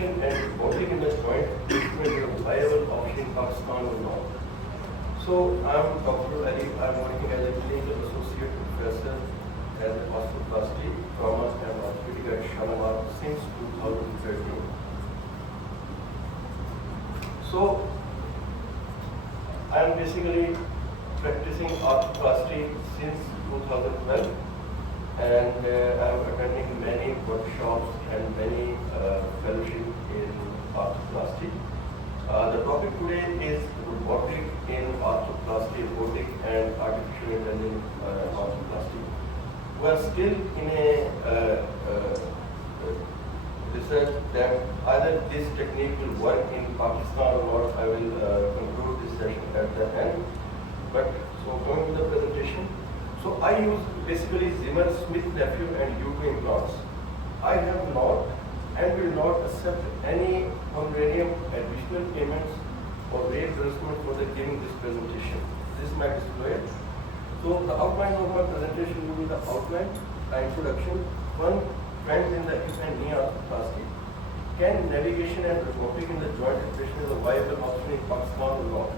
articulation and bonding in the joint is a viable option in Pakistan or not. So I'm Dr. Ali. I'm working as a clinical associate professor as an arthroplasty, trauma and orthopedics at Shalimar since 2013. So I'm basically practicing arthroplasty since 2012, and I'm attending many workshops and many fellowships in arthroplasty. The topic today is robotic in arthroplasty, robotic and artificial intelligence arthroplasty. We are still in a research that either this technique will work in Pakistan or not. I will conclude this session at the end. But so coming to the presentation, so I use basically Zimmer, Smith, Nephew and U2 implants. I have not and will not accept any honorarium, additional payments or reimbursement for the giving this presentation. This is my disclosure. So the outline of my presentation will be the outline, introduction, one, trends in the hip and knee arthroplasty. Can navigation and robotic in the joint replacement is a viable option in Pakistan or not?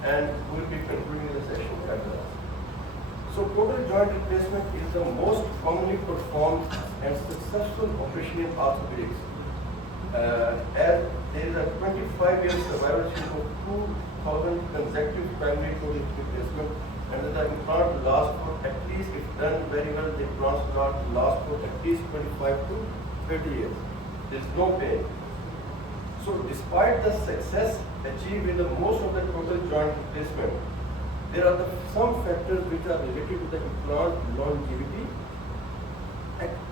And we will be concluding the session at last. So total joint replacement is the most commonly performed and successful operation in orthopedics. As there is a 25-year survivorship of 2,000 consecutive primary total hip replacement, and the implant lasts for at least, if done very well, the implants last for at least 25 to 30 years. There is no pain. So despite the success achieved with the most of the total joint replacement, there are some factors which are related to the implant longevity,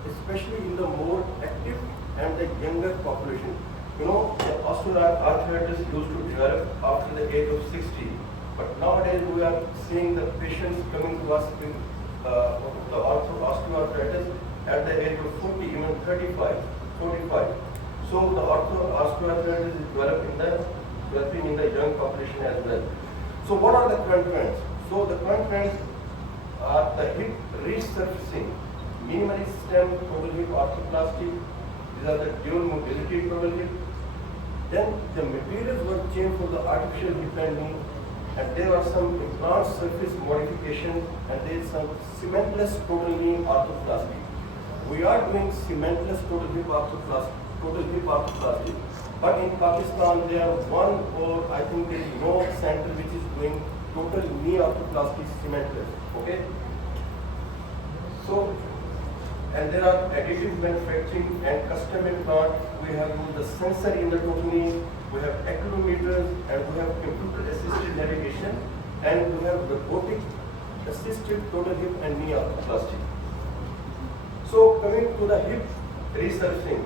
especially in the more active and the younger population. You know, the osteoarthritis used to develop after the age of 60, but nowadays we are seeing the patients coming to us with the osteoarthritis at the age of 40, even 35, 45. So the osteoarthritis is developing in the young population as well. So what are the current trends? So the current trends are the hip resurfacing, minimally stem total hip arthroplasty. These are the dual mobility total hip. Then the materials were changed for the artificial hip and knee, and there are some implant surface modifications, and there is some cementless total knee arthroplasty. We are doing cementless total hip arthroplasty, but in Pakistan there are one, or I think there is no center which is doing total knee arthroplasty cementless. Okay. So, and there are additive manufacturing and custom implant. We have the sensor in the total knee, we have accelerometers, and we have computer assisted navigation, and we have robotic assisted total hip and knee arthroplasty. So coming to the hip resurfacing.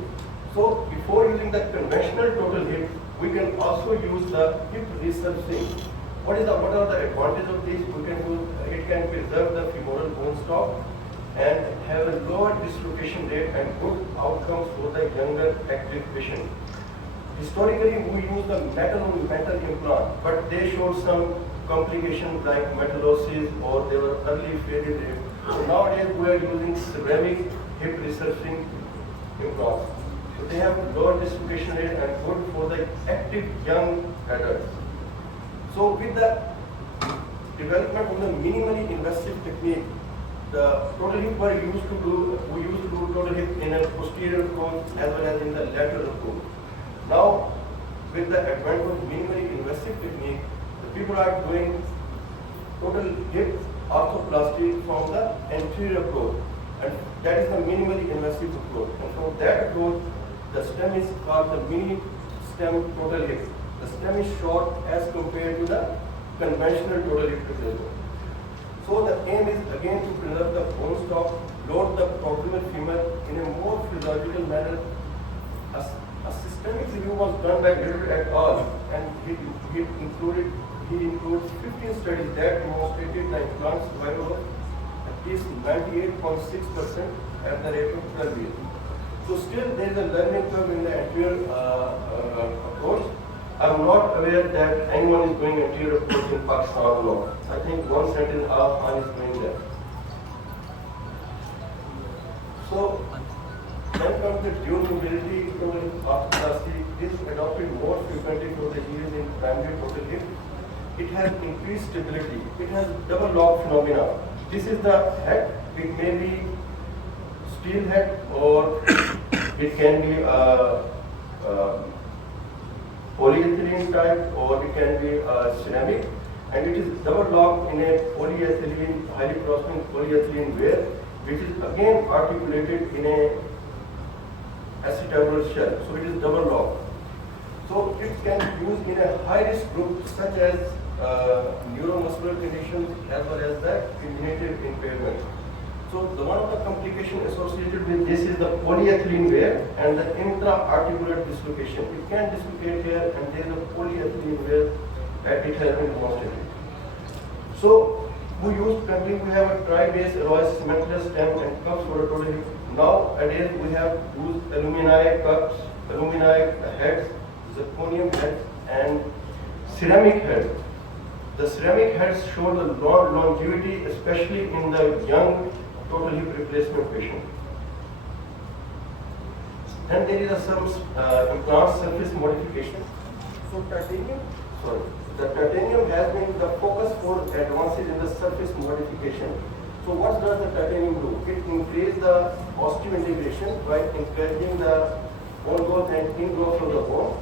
So before using the conventional total hip, we can also use the hip resurfacing. What are the advantages of this? It can preserve the femoral bone stock and have a lower dislocation rate and good outcomes for the younger active patient. Historically, we use the metal implant, but they showed some complications like metallosis, or they were early faded hip. So nowadays we are using ceramic hip resurfacing implants. So they have lower dislocation rate and good for the active young adults. So with the development of the minimally invasive technique, the total hip we used to do total hip in a posterior approach as well as in the lateral approach. Now with the advent of minimally invasive technique, the people are doing total hip arthroplasty from the anterior approach, and that is the minimally invasive approach. And from that approach, the stem is called the mini stem total hip. The stem is short as compared to the conventional total hip replacement. So the aim is again to preserve the bone stock, load the proximal femur in a more physiological manner. A systemic review was done by Gilbert et al., and he includes 15 studies that demonstrated the implant survival of at least 98.6% at the rate of 12 years. So still there is a learning curve in the anterior approach. I am not aware that anyone is doing anterior approach in Pakistan or not. I think one center in Al is doing that. So then comes the dual mobility arthroplasty is adopted more frequently for the use in primary total hip. It has increased stability. It has double lock phenomena. This is the head. It may be steel head or it can be polyethylene type or it can be ceramic, and it is double locked in a polyethylene, highly crossing polyethylene wear, which is again articulated in a acetabular shell. So it is double locked. So it can be used in a high risk group such as neuromuscular conditions as well as the cognitive impairment. So the one of the complications associated with this is the polyethylene wear and the intra-articular dislocation. It can dislocate here and there is a polyethylene wear that it has been demonstrated. So we have a tri-base alloy cementless stem and cups for a total hip. Nowadays we have used alumini cups, alumini heads, zirconium heads and ceramic heads. The ceramic heads show the longevity, especially in the young total hip replacement patient. Then there is some implant surface modification. So the titanium has been the focus for advances in the surface modification. So what does the titanium do? It increases the osteointegration by encouraging the bone growth and ingrowth of the bone.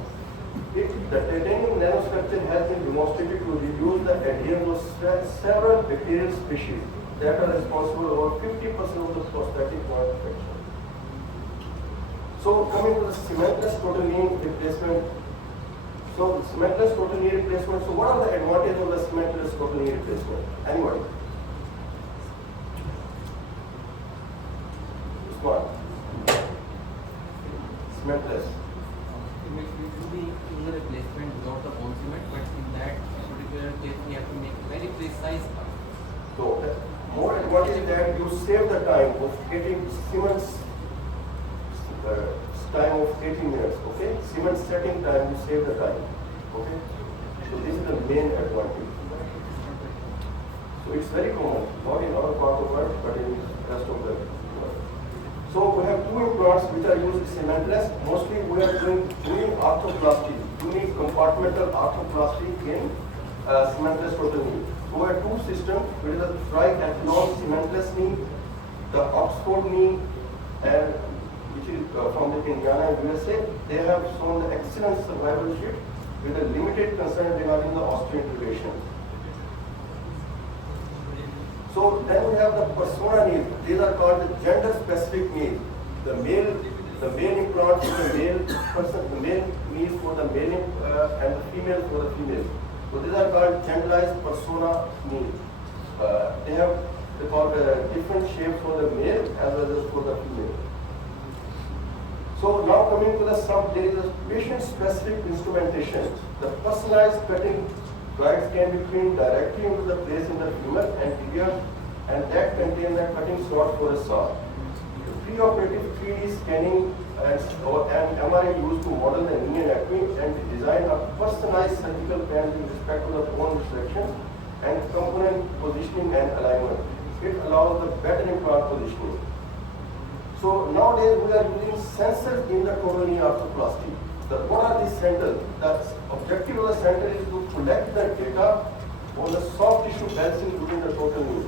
The titanium nanostructure has been demonstrated to reduce the adherence of several bacterial species that are responsible for 50% of the prosthetic joint infection. So coming to the cementless total knee replacement. So cementless total knee replacement. So what are the advantages of the cementless total knee replacement? Anybody? Smart. Cementless. It will be a replacement without the bone cement, but in that particular case we have to make very precise cut. So more advantage is that you save the time of getting cement time of 18 minutes. Okay, cement setting time you save the time. Okay, so this is the main advantage. So it's very common, not in our part of the world, but in the rest of the world. So we have two implants which are used cementless. Mostly we are doing arthroplasty, doing compartmental arthroplasty in cementless total knee. So we have two systems. There is a triathlon cementless knee, the Oxford knee, and which is from the Indiana, USA. They have shown the excellent survivorship with a limited concern regarding the osteointegration. So then we have the persona needs. These are called the gender-specific needs. The male implant for the male person, the male needs for the male and the female for the female. So these are called generalized persona needs. They call different shapes for the male as well as for the female. So now coming to there is a patient-specific instrumentation. The personalized cutting guides can be trained directly into the place in the femur and tibia, and that contains a cutting slot for a saw. The preoperative 3D scanning and MRI used to model the knee anatomy and design a personalized surgical plan with respect to the bone resection and component positioning and alignment. It allows the better implant positioning. So nowadays we are using sensors in the total knee arthroplasty. What are these sensors? The objective of the sensor is to collect the data on the soft tissue balancing within the total knee.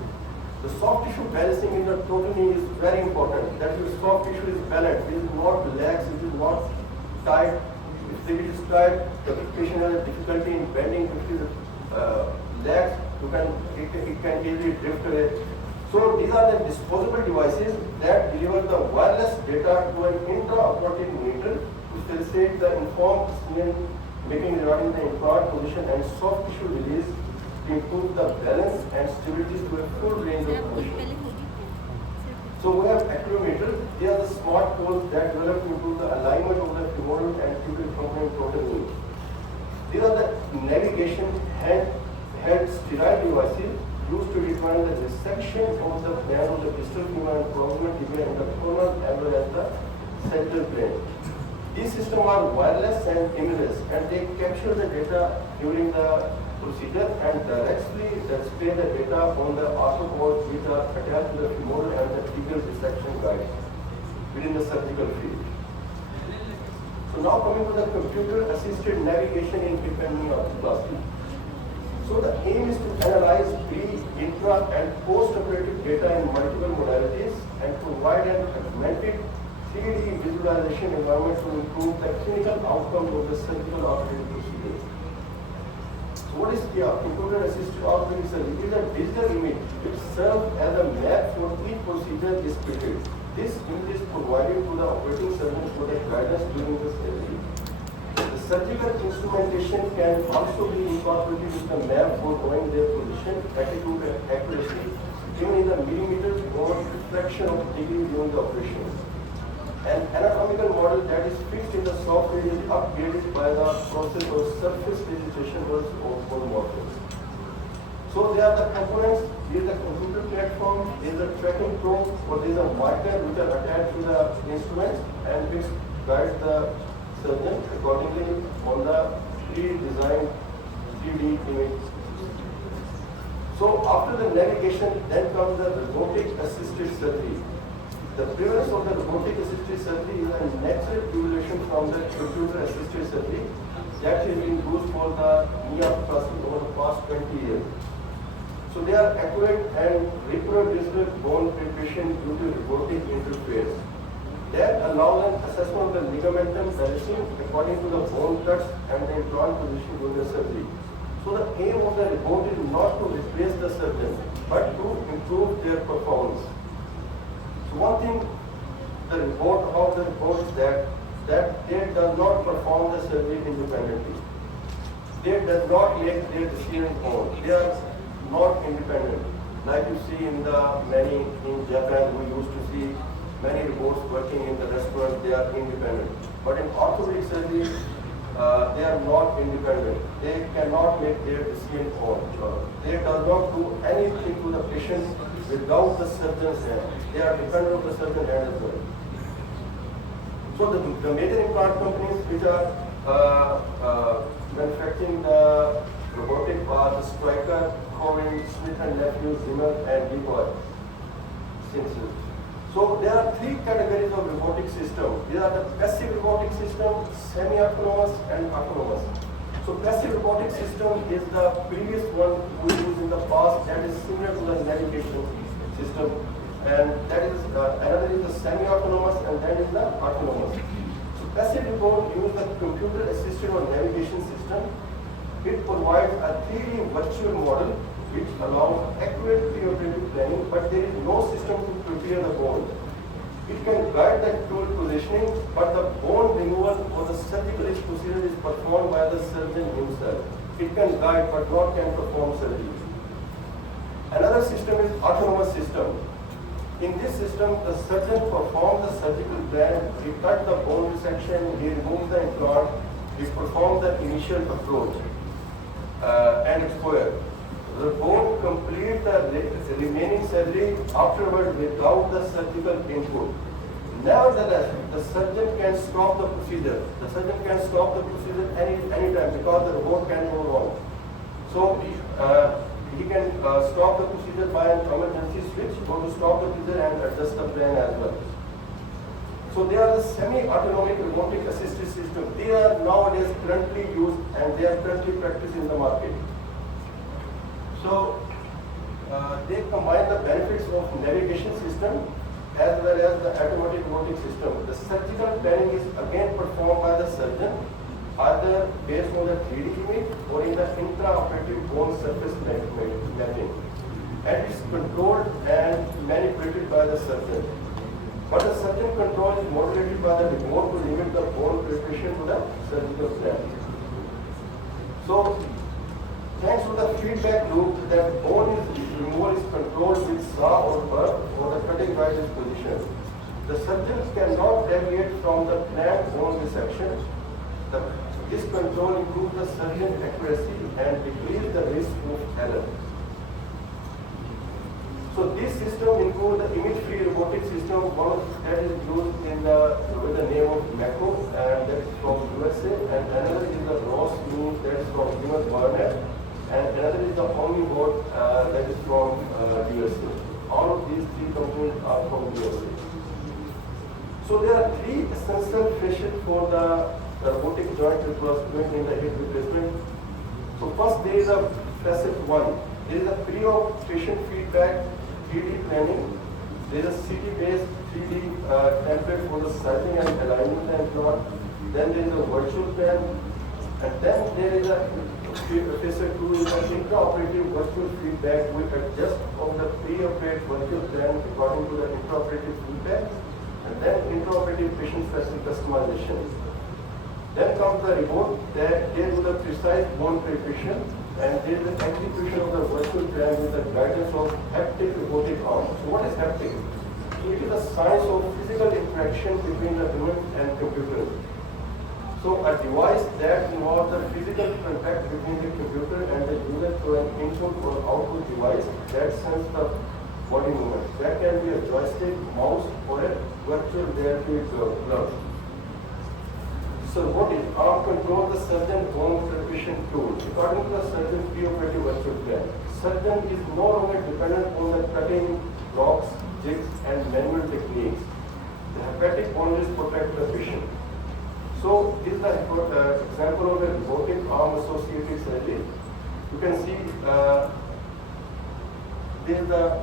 The soft tissue balancing in the total knee is very important. That your soft tissue is balanced. It is not relaxed. It is not tight. If it is tight, the patient has difficulty in bending. If it is lax, it can easily drift away. So these are the disposable devices that deliver the wireless data to an intraoperative monitor to facilitate the informed decision making regarding the implant position and soft tissue release to improve the balance and stability to a full range of motion. So we have accelerometers. They are the smart poles that develop to improve the alignment of the femoral and tibial component total knee. These are the navigation handheld sterile devices used to define the resection of the plan of the distal femur and proximal tibia in the coronal as well as the sagittal plane. These systems are wireless and imageless, and they capture the data during the procedure and directly display the data on the arthropods which are attached to the femoral and the tibial dissection guide within the surgical field. So now coming to the computer-assisted navigation in hip and knee arthroplasty. So the aim is to analyze pre, intra, and post-operative data in multiple modalities and provide an augmented 3D visualization environment to improve the clinical outcome of the surgical operative procedure. So what is computer-assisted operative surgery? It is a digital image which serves as a map for each procedure is created. This image is provided to the operating surgeon for the guidance during the surgery. The surgical instrumentation can also be incorporated with the map for knowing their position, attitude, and accuracy, even in the millimeter or fraction of a degree during the operation. An anatomical model that is fixed in the software is upgraded by the process of surface registration or morphing. So there are the components, there is the computer platform, there is a tracking probe, or there is a marker which are attached to the instruments and which guides the surgeon accordingly on the pre-designed 3D image. So after the navigation, then comes the robotic assisted surgery. The prevalence of the robotic assisted surgery is a natural evolution from the computer assisted surgery that has been used for the knee arthroplasty over the past 20 years. So they are accurate and reproducible bone preparation due to robotic interface. That allows an assessment of the ligamentum balancing according to the bone cuts and the implant position during the surgery. So the aim of the robot is not to replace the surgeon, but to improve their performance. So one thing the report of the report is that they does not perform the surgery independently. They does not make their decisions on. They are not independent. Like you see in Japan, we used to see many robots working in the restaurant, they are independent. But in orthopedic surgery, they are not independent. They cannot make their decision on. They does not do anything to the patient without the surgeon's hand. They are dependent on the surgeon's hand as well. So the major implant companies which are manufacturing the robotic parts, Stryker, Corin, Smith and Nephew, Zimmer, and Decoy. So there are three categories of robotic system. These are the passive robotic system, semi-autonomous, and autonomous. So passive robotic system is the previous one we used in the past that is similar to the navigation system, and that is another is the semi-autonomous, and that is the autonomous. So passive robot use the computer-assisted or navigation system. It provides a 3D virtual model which allows accurate preoperative planning, but there is no system to prepare the bone. It can guide the tool positioning, but the bone removal or the surgical procedure is performed by the surgeon himself. It can guide, but not can perform surgery. Another system is autonomous system. In this system, the surgeon performs the surgical plan, he cuts the bone resection, he removes the implant, he performs the initial approach and exposure. The robot complete the remaining surgery afterward without the surgical input. Nevertheless, the surgeon can stop the procedure. The surgeon can stop the procedure anytime because the robot can go wrong. So he can stop the procedure by an emergency switch or to stop the procedure and adjust the plan as well. So they are the semi-autonomic robotic assisted system. They are nowadays currently used and they are currently practiced in the market. So they combine the benefits of navigation system as well as the automatic robotic system. The surgical planning is again performed by the surgeon either based on the 3D image or in the intraoperative bone surface mapping, and it's controlled and manipulated by the surgeon. But the surgeon control is modulated by the remote to limit the bone preparation to the surgical plan. So thanks to the feedback loop, that bone removal is controlled with saw or burr or the cutting by this position. The surgeons cannot deviate from the planned bone resection. This control improves the surgeon accuracy and decreases the risk of error. So this system includes the image-free robotic system, one that is used with the name of Mako, and that is from USA, and another is the Ross Mean, that is from US Barnett, and another is the Omnibot, that is from USA. All of these three companies are from USA. So there are three essential features for the the robotic joint replacement in the hip replacement. So first there is a facet one. There is a pre-op patient feedback, 3D planning. There is a CT-based 3D template for the sizing and aligning the implant. Then there is a virtual plan, and then there is a facet two is an intraoperative virtual feedback. We adjust of the pre-operative virtual plan according to the intraoperative feedback, and then intraoperative patient-specific customization. Then comes the report that there is a precise bone preparation, and there is the execution of the virtual plan with the guidance of haptic robotic arm. So what is haptic? So it is a science of physical interaction between the human and computer. So a device that involves the physical contact between the computer and the user through an input or output device that sends the body movement. That can be a joystick, mouse, or a virtual reality glove. So what is arm control? The surgeon bone preparation tool. According to the surgeon preoperative virtual plan, surgeon is no longer dependent on the cutting, blocks, jigs, and manual techniques. The hepatic boundaries protect the patient. So this is the example of a robotic arm associated surgery. You can see this is the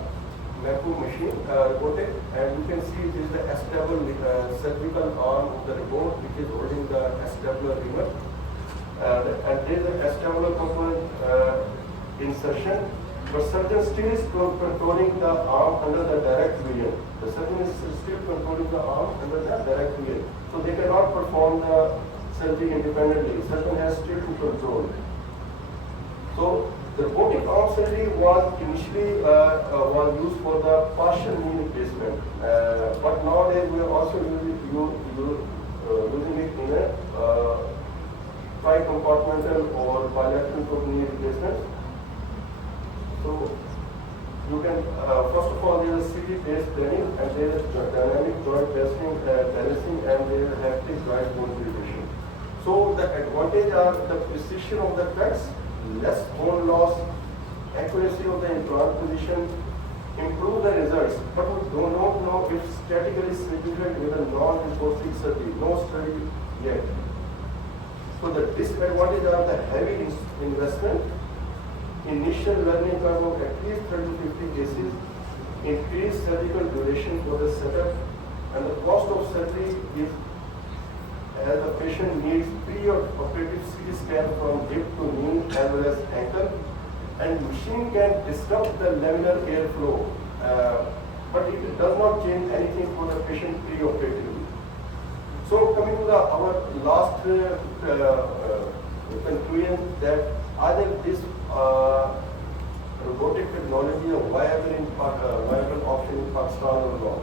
Mapu machine, robotic, and you can see this is the acetabular cervical arm of the robot, which is holding the acetabular femur. And there is an acetabular component insertion, but surgeon still is controlling the arm under the direct vision. The surgeon is still controlling the arm under the direct vision. So they cannot perform the surgery independently. Surgeon has still to control. So the robotic arm surgery was initially was used for the partial knee replacement, but nowadays we are also using it in a tri-compartmental or bilateral knee replacement. So you can, first of all, there is a CT-based planning, and there is dynamic joint balancing, and there is haptic joint bone preparation. So the advantage are the precision of the cuts, less bone loss, accuracy of the implant position, improve the results, but we do not know if statically significant with a non-enforcing surgery, no study yet. So the disadvantage are the heavy investment, initial learning curve of at least 30 to 50 cases, increased surgical duration for the setup, and the cost of surgery is as the patient needs pre-operative CT scan from hip to knee as well as ankle, and machine can disrupt the laminar airflow, but it does not change anything for the patient pre-operatively. So coming to our last conclusion, that either this robotic technology a viable option in Pakistan or not.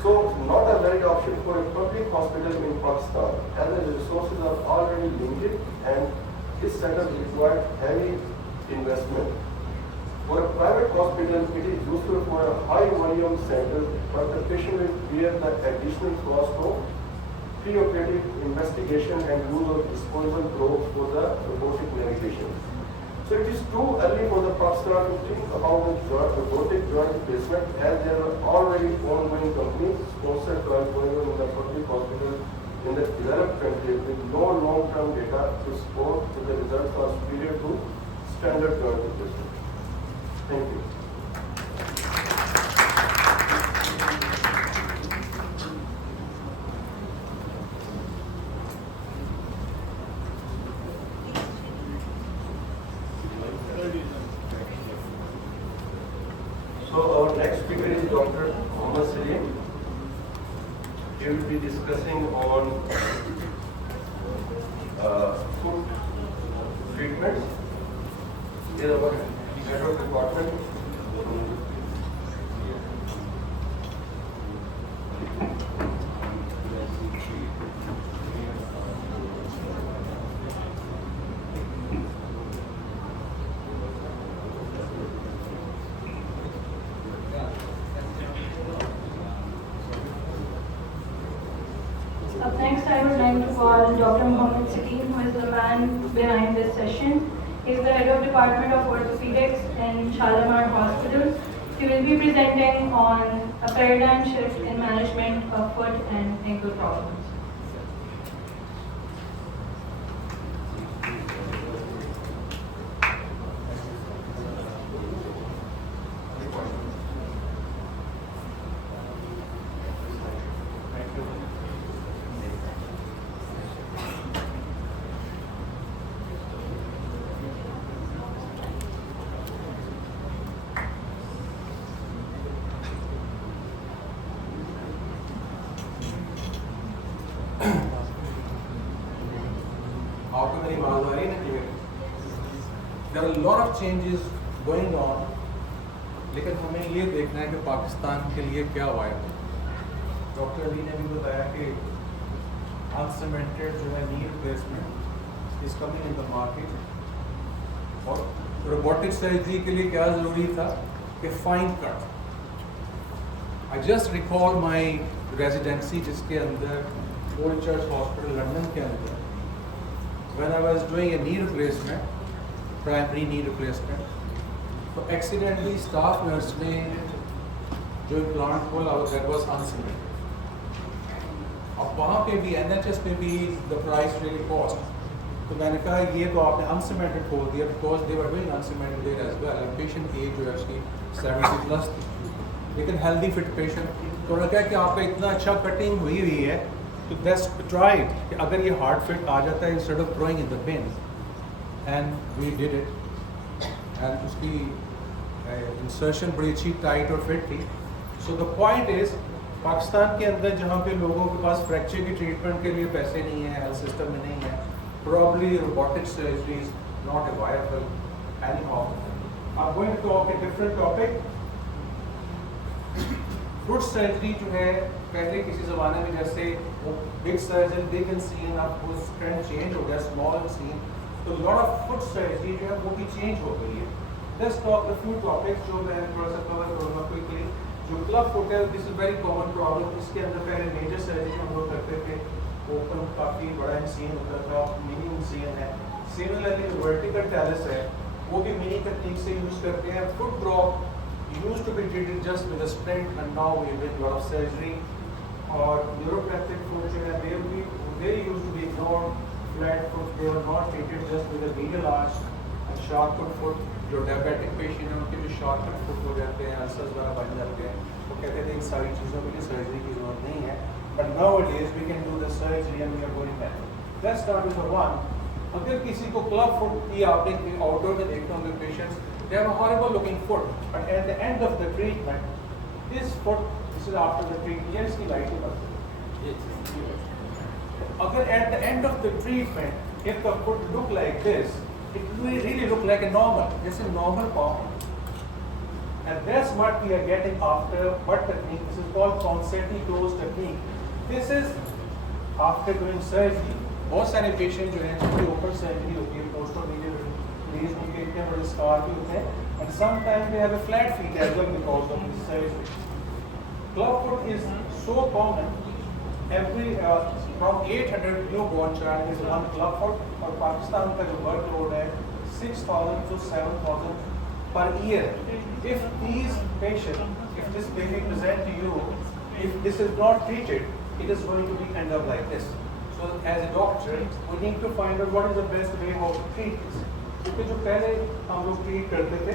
So not a valid option for a public hospital in Pakistan, as the resources are already limited and this setup required heavy investment. For a private hospital, it is useful for a high volume center, but the patient will bear the additional cost of preoperative investigation and use of disposable probes for the robotic navigation. So it is too early for the Pakistan to think about the robotic joint replacement, as there are already ongoing companies sponsored trials going on in the public hospital in the developed countries with no long-term data to support that the results are superior to standard joint replacement. Thank you. So our next speaker is Dr. Mohammed Salim. He will be discussing on foot treatments. He is our head of department. Up next, I would like to call Dr. Mohammed Salim, who is the man behind this session. He is the head of Department of Orthopedics in Shalimar Hospital. He will be presenting on a paradigm shift in management of foot and ankle problems. बताइए ना clear. There are a lot of changes going on, लेकिन हमें ये देखना है कि पाकिस्तान के लिए क्या वायब है। डॉक्टर अली ने भी बताया कि अनसीमेंटेड जो है knee replacement is coming in the market, और रोबोटिक सर्जरी के लिए क्या ज़रूरी था कि fine cut. I just recall my residency जिसके अंदर ओल्ड चर्च हॉस्पिटल लंदन के अंदर, when I was doing a knee replacement, primary knee replacement, तो एक्सीडेंटली स्टाफ नर्स ने जो इम्प्लांट खोला दैट वाज अनसीमेंटेड। अब वहाँ पे भी NHS में भी द प्राइस रियली कॉस्ट, तो मैंने कहा ये तो आपने अनसीमेंटेड खोल दिया, because they were doing uncemented there as well, and patient as जो है उसकी 70+ थी, लेकिन हेल्दी फिट पेशेंट। तो उन्होंने कहा कि आपका इतना अच्छा कटिंग हुई है, तो दैट्स ट्राई कि अगर ये हार्ड फिट आ जाता है instead of throwing in the bin, and we did it, and उसकी इंसर्शन बड़ी अच्छी टाइट और फिट थी। So the point is, Pakistan के अंदर जहाँ पे लोगों के पास फ्रैक्चर की ट्रीटमेंट के लिए पैसे नहीं है, हेल्थ सिस्टम में नहीं है, probably robotic surgery is not a viable anyhow. I'm going to talk a different topic. Foot surgery जो है, पहले किसी ज़माने में जैसे big surgeon, big and seen, अब वो trend change हो गया, small and seen, तो lot of foot surgery जो है वो भी change हो गई है। Let's talk the few topics जो मैं थोड़ा सा cover करूँगा quickly। जो club foot है, this is very common problem। इसके अंदर पहले major surgery हम लोग करते थे, ओपन काफ़ी बड़ा इंसीन होता था, मिनी इंसीन है। सिमिलरली वर्टिकल टेरिस है, वो भी मिनी टेक्निक से यूज़ करते हैं। Foot drop use to be treated just with a splint, and now we doing lot of surgery. और न्यूरोपैथिक फुट जो है, they use to be ignored, flat foot, they were not treated just with a medial arch. And shortcut foot, जो diabetic patient है उनके जो shortcut foot हो जाते हैं, अल्सर्स वगैरह बन जाते हैं, वो कहते थे इन सारी चीज़ों के लिए सर्जरी की जरूरत नहीं है। But nowadays we can do the surgery and we are going back. Let's start with the one. अगर किसी को क्लब फुट की आपने आउटडोर में देखते होंगे patients, they have a horrible looking foot, but at the end of the treatment, this foot, this is after the treatment, ये इसकी लाइट ही बदल। अगर at the end of the treatment, if the foot look like this, it will really look like a normal. This is normal form. And that's what we are getting after what technique? This is called concerti close technique. This is after doing surgery. बहुत सारे patient जो हैं जिनकी open surgery होती है, post operative release उनके इतने बड़े स्कार भी होते हैं, and sometimes they have a flat feet as well because of this surgery. Club foot is so common. Every from 800 newborn child is one club foot, और पाकिस्तान का जो वर्कलोड है 6,000 to 7,000 per year. If these patients, if this baby present to you, if this is not treated, it is going to be end up like this. So as a doctor, we need to find out what is the best way how to treat this. क्योंकि जो पहले हम लोग treat करते थे,